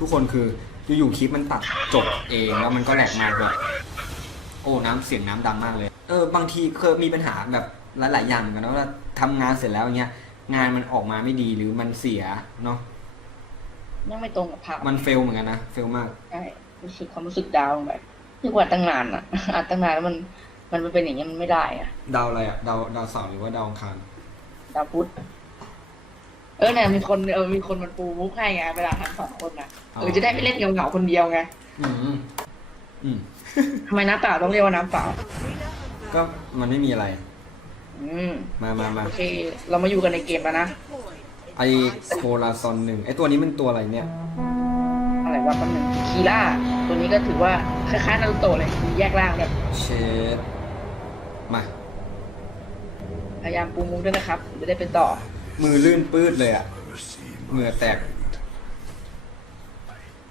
ทุกคนคืออยู่ๆคลิปมันตัดจบเองแล้วมันก็แหลกมากเลยโอ้น้ำเสียงน้ำดังมากเลย เออบางทีเคยมีปัญหาแบบหลายๆอย่างเหมือนกันนะว่าทำงานเสร็จแล้วอย่างเงี้ยงานมันออกมาไม่ดีหรือมันเสียเนาะยังไม่ตรงกับภาพมันเฟลเหมือนกันนะเฟลมากใช่รู้สึกความรู้สึกดาวน์ลงไปนึกว่าตั้งนานอะอัดตั้งนานแล้วมัน มันเป็นอย่างนี้ยมันไม่ได้อะดาวอะไรอะดาวดาวเสาร์หรือว่าดาวอังคารดาวพุธ เออเนี่ยมีคนเออมีคนมันปูมุกให้ไงเวลาทำสองคนนะเออจะได้ไม่เล่นเหงาๆคนเดียวไงอืมอืมทำไมน้ำเปล่าต้องเรียกว่าน้ำเปล่า ก็มันไม่มีอะไร อืมมามามาโอเคเรามาอยู่กันในเกมแล้วนะไอโคลาซอนหนึ่งไอตัวนี้มันตัวอะไรเนี่ย อะไรวะแป๊บนึงคีล่าตัวนี้ก็ถือว่าคล้ายๆนารูโตะเลยมีแยกล่างแบบเชดมา พยายามปูมุกด้วยนะครับจะได้เป็นต่อ มือลื่นปื้ดเลยอะเหงื่อแตก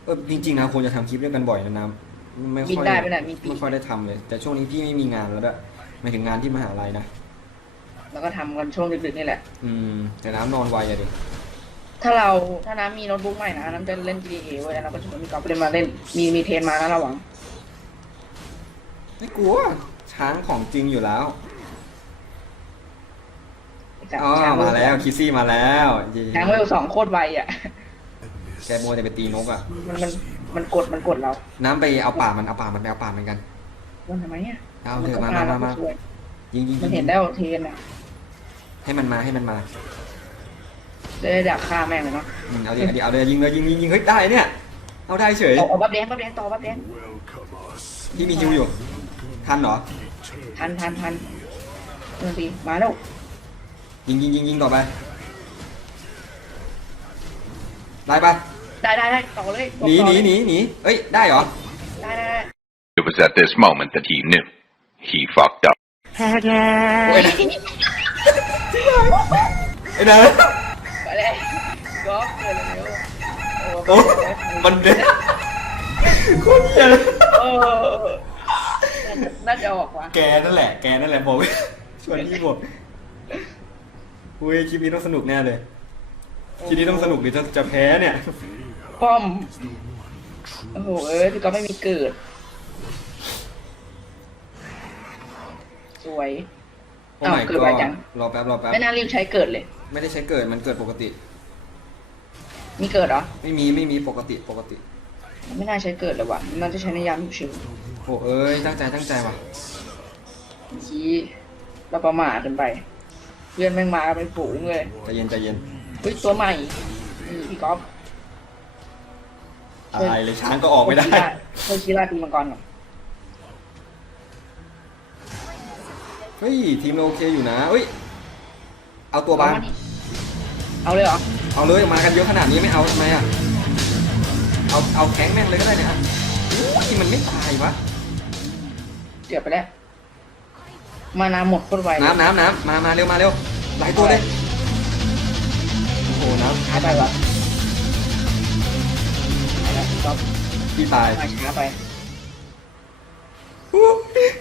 เออจริงๆนะควรจะทำคลิปด้วยกันบ่อยนะน้ำไม่ค่บินอยได้ไหมน่ะมีปีไม่กค่อยได้ทำเลย แต่ช่วงนี้พี่ไม่มีงานแล้วด้วยหมายถึงงานที่มหาลัยนะแล้วก็ทำกันช่วงดึกๆนี่แหละ อืม แต่น้ำนอนไวอะดิถ้าเราถ้าน้ำมีโน้ตบุ๊กใหม่นะน้ำจะเล่น GTA ไว้แล้วเราก็จะมีกอล์ฟเล่นมาเล่นมีมีเทรนมานะระวัง ไม่กลัวช้างของจริงอยู่แล้ว อ๋อช้งมาแล้วคิซี่มาแล้วเย้ช้างเวลสองโคตรไวอะ แกโมวแต่ไปตีนกอะมันมันมันกดมันกดเราน้ำไปเอาป่ามันเอาป่ามันไปเอาป่ามันกัน มันทำไมเนี่ยเอาเถอะก็มามาเรมามาช่วยยิงยิงมันยิเห็นงแล้วเทรนอะให้มันมาให้มันมาจะได้ดักฆ่าแม่งเลยเนาะอืมเอาดิเอาดิเอาเลยยิงเลยยิงยิงยิงเฮ้ยได้เนี่ย เอาได้เฉยเอาเอาบัฟแดงบัฟแดงต่อบัฟแดงพี่มีฮิวอยู่ทันเหรอทันทันทันดนตรีมาแล้ว ยิงยิงยิงยิงต่อไปได้ปะได้ได้ได้ต่อเลยหนีหนีหนีหนีเอ้ยได้เหรอได้ได้ได้ It was at this moment that he knew. He fucked up. โอ้ยไอ้นะไปเลยกอล์ฟเกิดเร็วโอ้มันเด็กโคตรเหี้ยเลยเออน่าจะออกว่ะแกนั่นแหละแกนั่นแหละบอกชวนพี่บอก อุ้ยคลิปนี้ต้องสนุกแน่เลยคลิปนี้ต้องสนุกหรือจะจะแพ้เนี่ย ป้อม โอ้โห เอ้ยพี่ก็ไม่มีเกิด สวยโอ้อ้าว my เกิดไว god จัง รอแป๊บรอแป๊บไม่น่ารีบใช้เกิดเลย ไม่ได้ใช้เกิดมันเกิดปกติ มีเกิดเหรอ ไม่มีไม่มีปกติปกติไม่น่าใช้เกิดเลยว่ะ มันน่าจะใช้ในยามฉุกเฉินโอ้เอ้ยตั้งใจตั้งใจว่ะเมื่อกี้เราประมาทเกันไปเพื่อนแม่งมาเป็นฝูงเลยใจเย็นใจเย็นเฮ้ยตัวใหม่นี่พี่ก๊อฟอะไรเลยช้างก็ออกไม่ได้เฮ้ยคีราตีมังกรก่อนเฮ้ยทีมเราโอเคอยู่นะเฮ้ยเอาตัวบางเอมดิเอาเลยเหรอ เอาเลยมากันเยอะขนาดนี้ไม่เอาทำไมอะ เอาเอาแข้งแม่งเลยก็ได้เนี่ยอะอุ้ยมันไม่ตายวะเกือบไปแล้ว มานาหมดโคตรไวน้ำน้ำน้ำมามาเร็วมาเร็วหลายตัวเลยโอ้โหน้ช้าไปวะไปแล้วพี่ก๊อฟำพี่ตายมาช้าไปอู้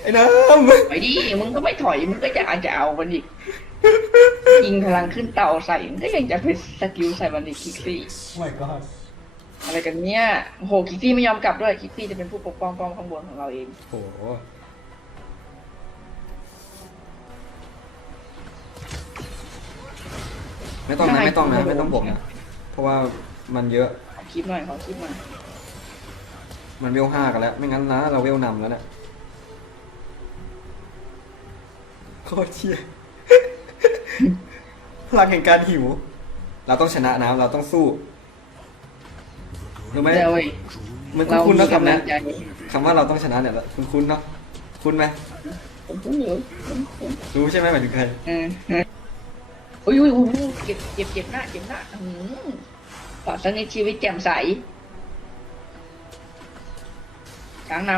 ไอ้น้ำไปดิมึงก็ไม่ถอยมึงก็จะอาจจะเอามันอีกยิงพลังขึ้นเตาใส่มึงก็ยังจะเป็นสกิลใส่มันอีกคิกซี่ my god อะไรกันเนี่ยโอ้โหคิกซี่ไม่ยอมกลับด้วยคิกซี่จะเป็นผู้ปกป้องป้อมข้างบนของเราเองโอ้ ไม่ต้องนะไม่ต้องนะไม่ต้องบอกนะเพราะว่ามันเยอะขอคลิปหน่อยขอคลิปหน่อยมันเวลห้ากันแล้ว ไม่งั้นนะเราเวลนำแล้วเนี่ยโคตรเชี่ยพลังแห่งการหิว เราต้องชนะนะเราต้องสู้รู้ไหมเดี๋ยวเว้ยมันเราคุ้นๆมีนะคำกำลันี้งใจคำว่าเราต้องชนะเนี่ยคุ้นคุ้นๆเนาะคุ้นไหมผมพูดอยู่รู้ใช่ไหมหมายถึงใคร เออเอออุ้ยอุ้ยอุ้ยเจ็บเจ็บเจ็บหน้าเจ็บหน้าอืมขอสักนิดชีวิตแจ่มใสช้างน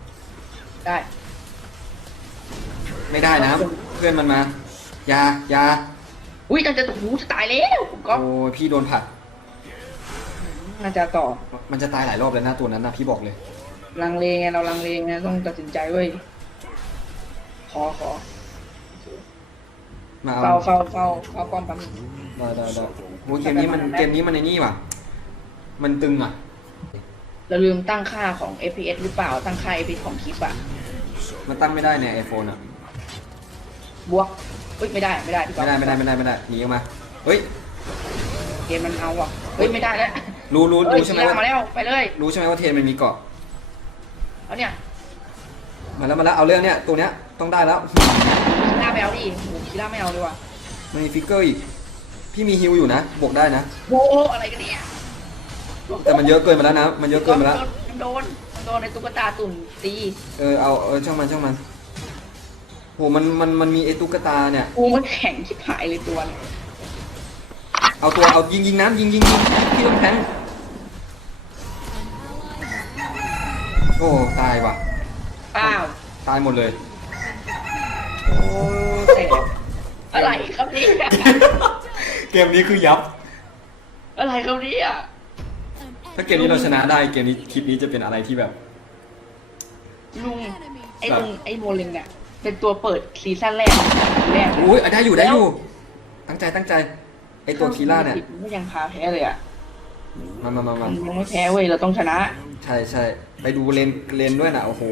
ำได้ไม่ได้นะ เพื่อนมันมา ยายาอุ้ยน่าจะหูจะตายแล้วก็โอ้ยพี่โดนผลักน่าจะต่อ มันจะตายหลายรอบแล้วนะตัวนั้นนะพี่บอกเลย ลังเลไงเราลังเลไงต้องตัดสินใจเว้ยขอขอ มาเฝ้าเอาเฝ้าเฝ้าเฝ้าป้อมแป๊บนึงได้ได้ได้โอ้ยเกมนี้มันเกมนี้มันในนี่ว่ะ มันตึงอะ เราลืมตั้งค่าของ FPS หรือเปล่าตั้งค่า FPS ของคลิปอะมันตั้งไม่ได้ในไอโฟนอะ บวกเฮ้ยไม่ได้ไม่ได้พี่ก๊อไม่ฟได้ไม่ได้ไม่ได้ไม่ได้หนีออกมา เฮ้ย เกมมันเอาอะเฮ้ยไม่ได้แล้วรู้รู้เฮ้ยรู้ใช่ไหมขี่ว่ามาแล้วไปเลยรู้ใช่ไหมว่าเทนมันมีเกาะ เอาเนี่ยมาแล้วมาแล้วเอาเรื่องเนี้ยตัวเนี้ยต้องได้แล้วคีร่าไป เอาดิโอ้โหคีร่าไม่เอาเลยว่ะมันมีฟิกเกอร์อีก พี่มีฮิวอยู่นะ บวกได้นะโอ้โหอะไรกันเนี่ยแต่มันเยอะเกินไปแล้วนะ มันเยอะเกินไปแล้ว มันโดนมันโดนในตุ๊กตาตุ่นตี เออ เอา เออ ช่างมัน ช่างมันโห มัน มัน มันมีไอตุ๊กตาเนี่ยกูมันแข็งชิบหายเลยตัวเนี่ยเอาตัว เอายิงยิงน้ำยิงยิงยิงที่ต้นแทงโอ้ ตายว่ะอ้าวตายหมดเลย โอ้เตะ อะไรครับเนี่ยเกมนี้คือยับ อะไรครับเนี่ยถ้าเกมนี้เราชนะได้เกมนี้คลิปนี้จะเป็นอะไรที่แบบ ลุงไอ้ลุงไอ้โมเลนเนี่ยเป็นตัวเปิดซีซั่นแรกแรกอุ้ยได้อยู่ได้อยู่ ตั้งใจตั้งใจ ไอตัวคีล่าเนี่ยมันยังพาแพ้เลยอะมามามามามันยังไม่แพ้เว้ยเราต้องชนะ ใช่ใช่ไปดูเลนเลนด้วยนะโอ้โห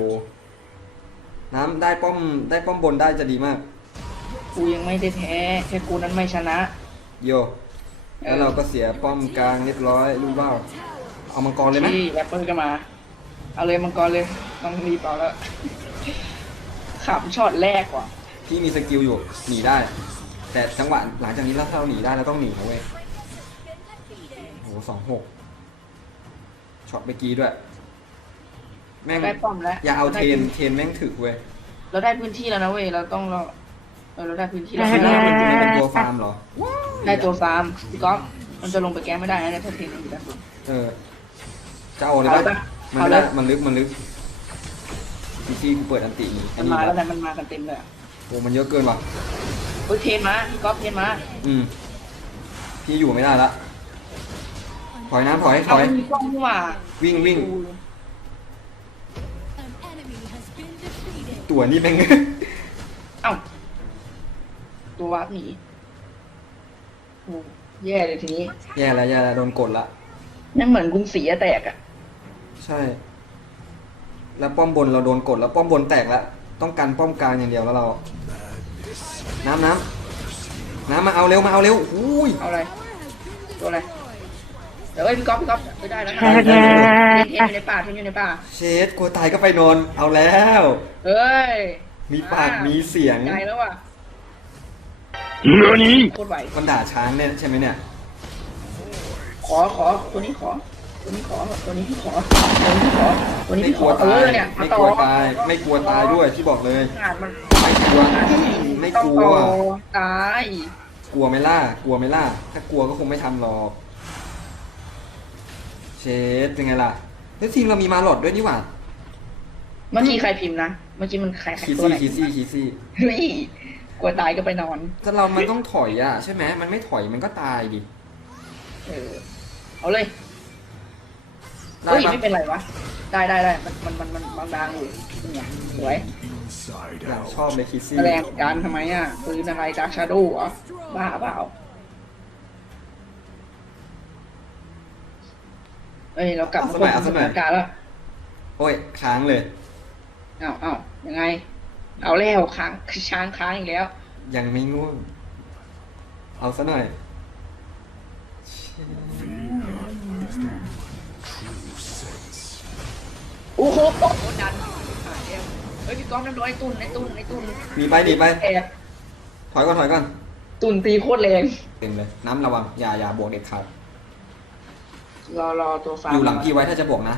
น้ำได้ป้อมได้ป้อมบนได้จะดีมาก กูยังไม่ได้แพ้แค่กูนั้นไม่ชนะ โยแล้วเราก็เสียป้อมกลางเรียบร้อยรู้เปล่าเอามังกรเลยไหมที่แรปเปอร์ก็มา เอาเลยมังกรเลยต้องรีบเอาแล้วขับช็อตแรกว่ะพี่มีสกิลอยู่หนีได้ แต่จังหวะหลังจากนี้เราถ้าเราหนีได้เราต้องหนีนะเว้ยโหสองหกช็อตเมื่อกี้ด้วย แม่งได้ป้อมแล้วอย่าเอาเทรนได้เทรนแม่งถึกเว้ยเราได้พื้นที่แล้วนะเว้ยเราต้องเรา เออเราได้พื้นที่แล้วคีล่ามันตัวนี้เป็นตัวฟาร์มเหรอ ได้ตัวฟาร์มพี่ก๊อฟมันจะลงไปแก้ไม่ได้นะเนี่ยถ้าเทรนอยู่ด้านบนเออจะเอาเลยเอาปะปะมันเอาไม่เลได้ยมันลึกมันลึกพี่ที่กูเปิดอันตินี่อัมันนนี้มาแล้วนะแต่มันมากันเต็มเลยอะโอ้มันเยอะเกินว่ะ เฮ้ยเทรนมาพี่ก๊อฟเทรนมาอืม พี่อยู่ไม่ได้ละ ถอยน้ำถอยถเอาอย มันมีกล้องนี่หว่าวิ่งวิ่ง An enemy has been defeated. ตัวนี้แม่ง เอ้า ตัววาร์ปหนีโอ้แย่เลยทีนี้แย่แล้วแย่แล้วโดนกดละ นั่นเหมือนกรุงศรีอะแตกอะใช่ แล้วป้อมบนเราโดนกดแล้วป้อมบนแตกแล้ว ต้องกันป้อมกลางอย่างเดียวแล้วเรา น้ำน้ำน้ำมาเอาเร็วมาเอาเร็วอุ้ยเอาอะไร ตัวอะไร เดี๋ยวเอ้ยพี่ก๊อฟพี่ก๊อฟไม่ได้แล้วนะได้เทได้นได้เทนอยู่ในป่าเทนอยู่ในป่า เชดกลัวตายก็ไปนอน เอาแล้ว เฮ้ย มีปากมีเสียง ใจแล้วว่ะ NANI โคตรไหวมันด่าช้างเนี่ยใช่ไหมเนี่ยขอขอตัวนี้ขอ ตัวนี้ขอตัวนี้พี่ขอตัวนี้พี่ขอตัวนี้ไม่พี่กขลัอวเอตายอเนี่ยไม่ต่กลัวตายไม่กลัวตายด้วยพี่บอกเลยงานมันไม่กลัวไม่ต้องกลัว ต่อตายกลัวไหมล่ะกลัวไหมล่ะถ้ากลัวก็คงไม่ทำหรอกเชดเป็นไงล่ะแล้วทีมเรามีมาหลอดด้วยนี่หว่าเมื่อกี้ใครพิมพ์นะเมื่อกี้มันใครใครคีตัวซี่ไหนคีซี่คีซี่เฮ้ย กลัวตายก็ไปนอนถ้าเรามันต้องถอยอะใช่ไหมมันไม่ถอยมันก็ตายดิเออ เอาเลยได้เฮ้ยปะไม่เป็นไรวะ ได้ได้ได้มันมันมันมันบางดางอยู่เนี่ยสวยอยากชอบเลยคีซี่แรงการทำไมอะปืนอะไรจากชาโดว์เหรอบ้าเปล่าเอ้ยเรากลับมาควบคุมสถานการณ์แล้วโอ้ยค้างเลย อ้าวอ้าวยังไง เอาแล้วค้างช้างค้างอีกแล้ว ยังไม่ง่วง เอาซะหน่อย โอ้โหดันหายแล้วเฮ้ยพี่ก้องนั่นโดนไอ้ตุนไอ้ตุนไอ้ตุนหนีไปหนีไป แอบถอยก่อนถอยก่อนตุนตีโคตรแรงเต็มเลย น้ำระวัง อย่าอย่าบวกเด็ดขาดรอรอตัวฟ้าอยู่หลังพี่ไว้ถ้าจะบวกนะ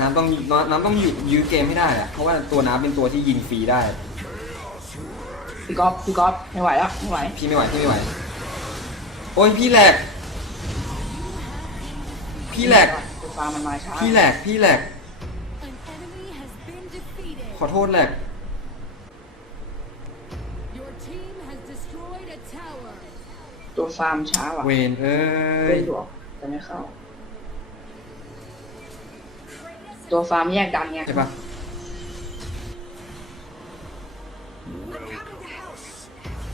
น้ำต้องน้ำน้ำต้องยื้อยื้อเกมให้ได้อะเพราะว่าตัวน้ำเป็นตัวที่ยิงฟรีได้ พี่ก๊อฟพี่ก๊อฟไม่ไหวแล้วไม่ไหวพี่ไม่ไหวพี่ไม่ไหว โอ้ยพี่แหลก พี่แหลกตัวฟ้ามันมาช้าพี่แหลก พี่แหลก An enemy has been defeated. ขอโทษแหลก Your team has destroyed a tower. ตัวฟาร์มช้าว่ะเวนเอ้เล่ยนอยู่แต่ไม่เข้า ตัวฟาร์มแยกดันไงใช่ปะ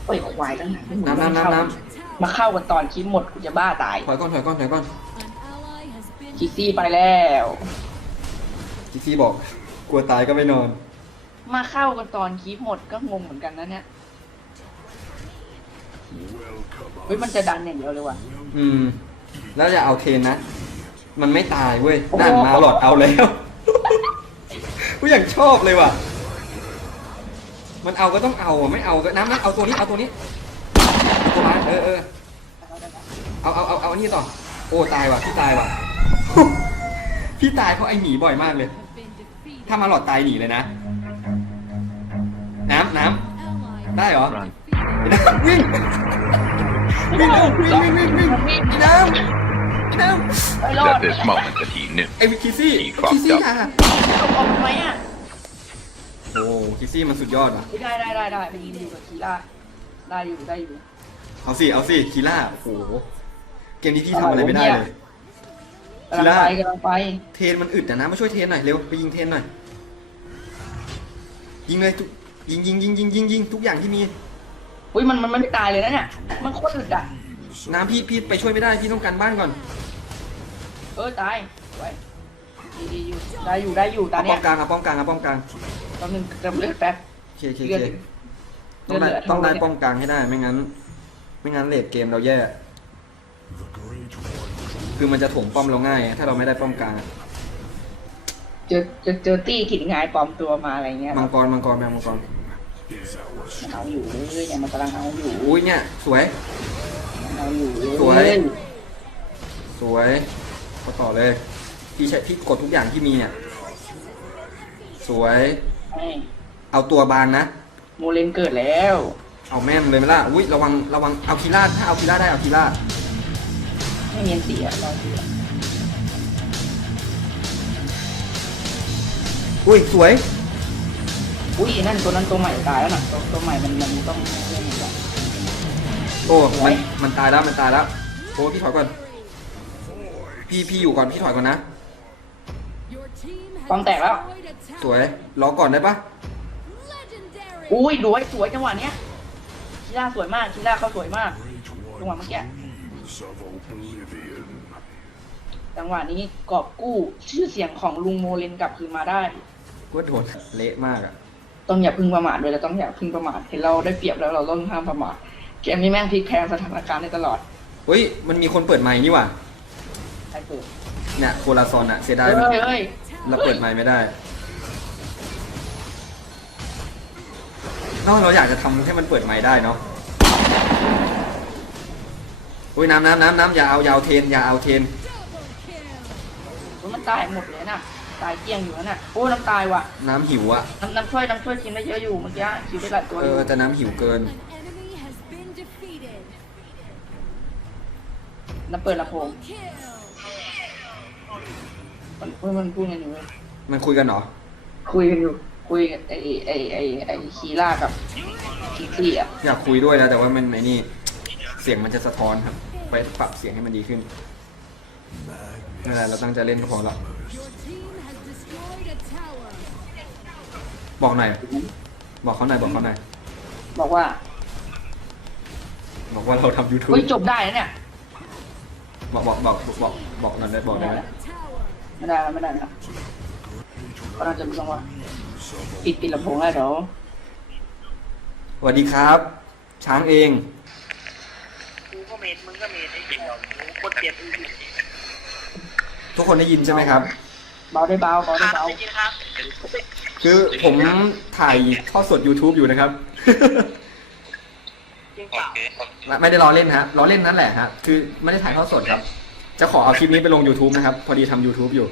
เอ้ยควายตั้งไหนน้ำน้ำน้ำน้มาเข้ากันตอนคลิปหมดกูจะบ้าตายำถอยก่อนถอยก่อนถอยก่อนคิซี่ไปแล้วจิซี่บอก กลัวตายก็ไม่นอน มาเข้ากันตอนคีบหมดก็งงเหมือนกันนะเนี่ยเฮ้ยมันจะดันอย่างเดียวเลยว่ะ อืม แล้วจะเอาเทนนะ มันไม่ตายเว้ยโอ้โหนั่นมาหลอดเอาแล้ว กูอย่างชอบเลยว่ะ มันเอาก็ต้องเอาอะไม่เอาก็น้ำนะเอาตัวนี้เอาตัวนี้เอาตัวมาเออเออเอาเอาเอาเอาอันนี้ต่อ โอ้ตายว่ะพี่ตายว่ะ พี่ตายเพราะไอหมีบ่อยมากเลย Have been defeated. ถ้ามาหลอดตายหนีเลยนะ น้ำน้ Ally ำได้เหรอ Run. วิ่งวิ่งเร็ววิ่งวิ่งวิ่งวิ่งน้ำน้ำ ไม่รอ It's ด at this moment that he knew. ไอ้คิซี่ He คิซี่ fucked อะ up. เอาออกทำไมอะโอ้คิซี่มันสุดยอดว่ะ ได้ได้ได้ได้ไปยิงอยู่กับคีร่าได้อยู่ได้อยู่ เอาสิเอาสิคีล่าโอ้โหเกมนี้พี่ทำอะไรไม่ได้เลย กำลังไปกำลังไปเทนมันอึดแต่นะมาช่วยเทนหน่อยเร็วไปยิงเทนหน่อยยิงเลยทุกยิงยิงยิงยิงยิงยิงทุกอย่างที่มีอุ้ยมันมันไม่ตายเลยนะเนี่ย มันโคตรอึดอะน้ำพี่พี่ไปช่วยไม่ได้พี่ต้องการบ้านก่อน เออตายไว้ดีดีอยู่ได้อยู่ได้อยู่ตาเอาป้เนี้อยมกลางเอาป้อมกลางเอาป้อมกลางตอนนึงเติมเลือดแป๊บโอเคโอเคโอเคต้องได้ต้องได้ป้อมกลางให้ได้ไม่งั้น ไม่งั้นเลดเกมเราแย่ คือมันจะถ่วงป้อมเราง่าย ถ้าเราไม่ได้ป้อมกลางอะเจอเจอเจอตี้ขิดงายปลอมตัวมาอะไรเงี้ยมังกรมังกรแมวมังกรเอาอยู่เลยเนี่ยมันกำลังเอาอยู่อุ้ยเนี่ย สวยเอาอยู่เลยสวย สวย ก็ต่อเลย พี่ใช้พี่กดทุกอย่างที่มีเนี่ย สวยแม่งเอาตัวบางนะ โมเลนเกิดแล้ว เอาแม่มเลยไหมล่ะ อุ้ยระวังระวังเอาคีร่าถ้าเอาคีร่าได้เอาคีร่าไม่เมียนเสียรอเสียอุ้ยสวย อุ้ยนั่นตัวนั้นตัวใหม่ตายแล้วน่ะตัวตัวใหม่มันมันต้องเล่นอีกอะโอ้สวมันยมันตายแล้ว มันตายแล้ว โอ้ พี่ถอยก่อน พี่พี่อยู่ก่อนพี่ถอยก่อนนะ Your team has ความแตกแล้ว destroyed a สวย tower. รอก่อนได้ปะ Legendary. อุ้ยสวยสวยจังหวะเนี้ยคีร่าสวยมากคีร่าเขาสวยมาก จังหวะเมื่อกี้ จังหวะนี้กอบกู้ชื่อเสียงของลุงโมเลนกลับคืนมาได้กูว่าโดนเละมากอะต้องอย่าพึ่งประมาทด้วยเราต้องอย่าพึ่งประมาทเห็นเราได้เปรียบแล้วเราต้องห้ามประมาทเกมนี้แม่งพลิกแพลงสถานการณ์ได้ตลอด เฮ้ยมันมีคนเปิดไมค์นี่หว่า ใครเปิดเนี่ยโคลาซอนอะเสียเฮ้ดายยมันเฮ้ยเราเปิดไมค์ไม่ได้นอกเราอยากจะทำให้มันเปิดไมค์ได้เนาะอุ้ยน้ำน้ำน้ำน้ำอย่าเอาอยาวเทนอย่าเอาเทนโอ้ยมันตายหมดเลยน่ะ ตายเกลี้ยงอยู่นั่นน่ะโอ้ยน้ำตายว่ะน้ำหิวอะน้ำน้ำช่วยน้ำช่วยทีมได้เยอะอยู่เมื่อกี้คิวได้หลายตัวเออยู่อแต่น้ำหิวเกิน An enemy has been defeated. น้ำเปิดลำโพง Kill. มันเฮ้ยมันพูดกันอยู่เว้ยมันคุยกันเหรอ คุยกันอยู่คุยกับไอ้ไอ้ไอ้ไอ้คีร่ากับคิกซี่อะอยากคุยด้วยนะแต่ว่ามันไอ้นี่ เสียงมันจะสะท้อนครับไปปรับเสียงให้มันดีขึ้นไม่เป็นไรเราตั้งใจเล่นก็พอละ Your team has destroyed a tower. บอกหน่อย บอกเขาหน่อยบอกเขาหน่อยบอกว่าบอกว่าเราทำ YouTube เฮ้ยจบได้นะเนี่ย บอกบอกบอกบอกบอกหน่อยได้บอกได้ไหม A tower. ไม่ได้แล้วไม่ได้แล้วก็น่าจะไม่ต้องว่าปิดปิดลำโพงได้เดี๋ยวสวัสดีครับ ช้างเอง กูก็เมดมึงก็เมดไอ้เหี้ยกูโคตรเปลี่ยนอีกทุกคนได้ยินใช่ไหมครับ เบาได้เบาเบาคได้รับเบาได้ยินครับคือผมถ่ายทอดสด YouTube อยู่นะครับ จริงเปล่า ไม่ได้ล้อเล่นฮะล้อเล่นนั่นแหละฮะคือไม่ได้ถ่ายทอดสดครับ จะขอเอาคลิปนี้ไปลง YouTube นะครับ พอดีทำ YouTube อยู่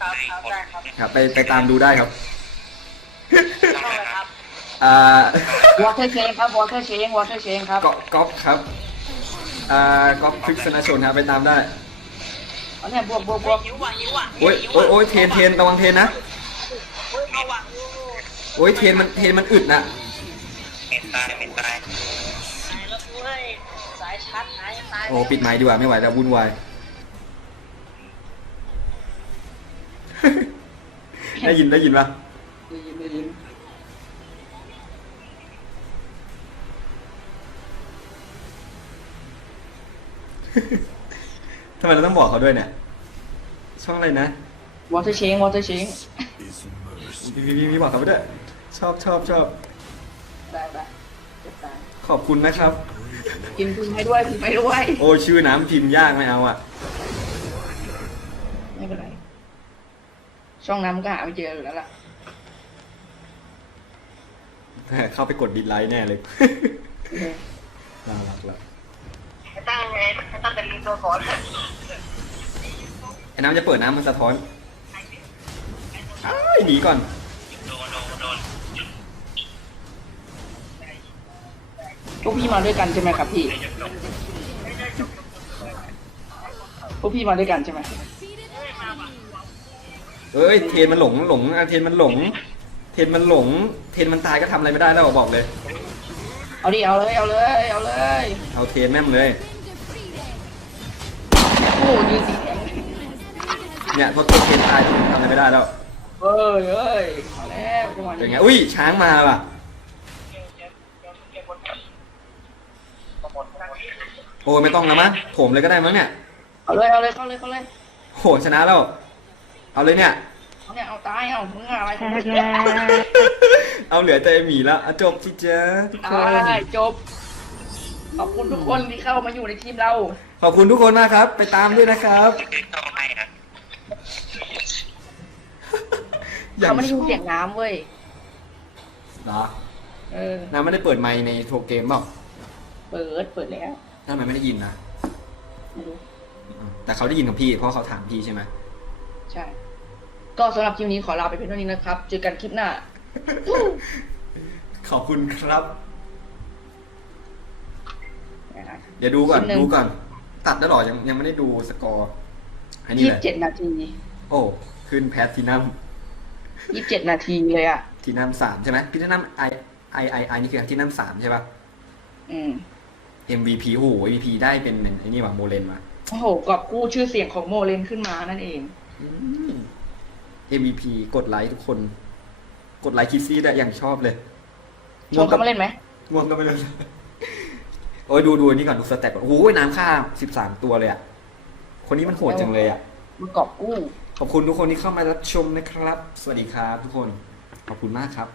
ครับครับได้ครับครับ ไปไปตามดูได้ครับเข้าเลยครับ อ่าวอเตอร์เชงครับวอเตอร์เชงวอเตอร์เชงครับ ก๊อฟก๊อฟครับอ่าก๊อฟคลิกสนาชนครับไปตามได้อันเนี้ยบวกบวกบวกหิวว่ะหิวว่ะโอ้ยโอ้ยโอ้ยเทนเทนระวังเทนนะ โอ้ยเอาว่ะโอ้ยเทนมันเทนมันอึดนะ เม็ดตายเม็ดตายตายแล้วกูเฮ้ยสายชาร์จหายตาย โอ้ปิดไมค์ดีกว่าไม่ไหวแล้ววุ่นวายได้ยินได้ยินปะได้ยินได้ยินทำไมเราต้องบอกเขาด้วยเนี่ย ช่องอะไรนะวอเตอร์เชงวอเตอร์เชงพี่พี่พี่บอกเขาไปด้วยชอบชอบชอบได้ได้เจ็บตายขอบคุณนะครับ กินพิมพ์ให้ด้วยพิมพ์ให้ด้วยโอ้ชื่อน้ำพิมพ์ยากไม่เอาอะ ไม่เป็นไร ช่องน้ำก็หาไม่เจออยู่แล้วล่ะเข้าไปกดดิสไลค์แน่เลยเออน่ารักละไม่ตั้งไงไม่ตั้งเป็นลิงตัวสอนไอ้น้ำจะเปิดน้ำมันสะท้อนอ้ายหนีก่อน วกพี่มาด้วยกันใช่ไหมครับพี่ พวกพี่มาด้วยกันใช่ไหม Defeated enemy. เอ้ยเทนมันหลงหลงอะเทนมันหลง เทนมันหลง เทนมันตายก็ทำอะไรไม่ได้แล้วบอกเลย เอาดิเอาเลยเอาเลยเอาเลยเอาเทนแม่มเลย Been defeated. โอ้โหยืนสีแข็งเนี่ยพอตัวเทนตายทำอะไรไม่ได้แล้วเอ้ยเอ้ยเอาแล้วจังหวะเป็นไงนี้อุ้ยช้างมาว่ะ โอ้ไม่ต้องแล้วมั้งผมเลยก็ได้มั้งเนี่ยเอาเลยเอาเลยเข้าเลยเข้าเลยโหชนะแล้ว เอาเลยเนี่ย เอาเนี่ยเอาตายเอามึงอะไรของมึงเอาเหลือแต่ไอ้หมีแล้วอะจบสิเจ้าทุกคนได้จบ ขอบคุณทุกคนที่เข้ามาอยู่ในทีมเราขอบคุณทุกคนมากครับ ไปตามด้วยนะครับต้องให้นะเขาไม่ได้ยินเสียงน้ำเว้ยเหรอเออน้ำไม่ได้เปิดไมค์ในโทรเกมเปล่า เปิดเปิดแล้ว ทำไมไม่ได้ยินนะไม่รู้อืมแต่เขาได้ยินกับพี่ เพราะเขาถามพี่ใช่ไหมใช่ ก็สำหรับคลิปนี้ขอลาไปเพียงเท่านี้นะครับ เจอกันคลิปหน้า ขอบคุณครับนะครับเดี๋ยวดูก่อนคลิปหนึ่งดูก่อน ตัดได้หรอยังยังไม่ได้ดูสกอร์อันนี้ยี่เลสิยบเจ็ดนาทีโอ้ขึ้นแพททีนัมยี่สิบเจ็ดนาทีเลยอะ ทีนัมสามใช่ไหมทีนัมไอไอไอไอนี่คือทีนัมสามใช่ป่ะอืม MVP โอ้โห MVP ได้เป็นไอ้นี่ว่ะโมเลนมาโอ้โหกอบกู้ชื่อเสียงของโมเลนขึ้นมานั่นเองอืม MVP กดไลค์ทุกคน กดไลค์คิดซี่ได้อย่างชอบเลยชวนเขามาเล่นไหมง่วงก็ไม่เล่นโอ้ยดูดูอันนี้ก่อนดูสแต็กก่อนโอ้ยน้ำค่าสิบสามตัวเลยอะ คนนี้มันโหดจังเลยอะมากอบกู้ ขอบคุณทุกคนที่เข้ามารับชมนะครับ สวัสดีครับทุกคน ขอบคุณมากครับ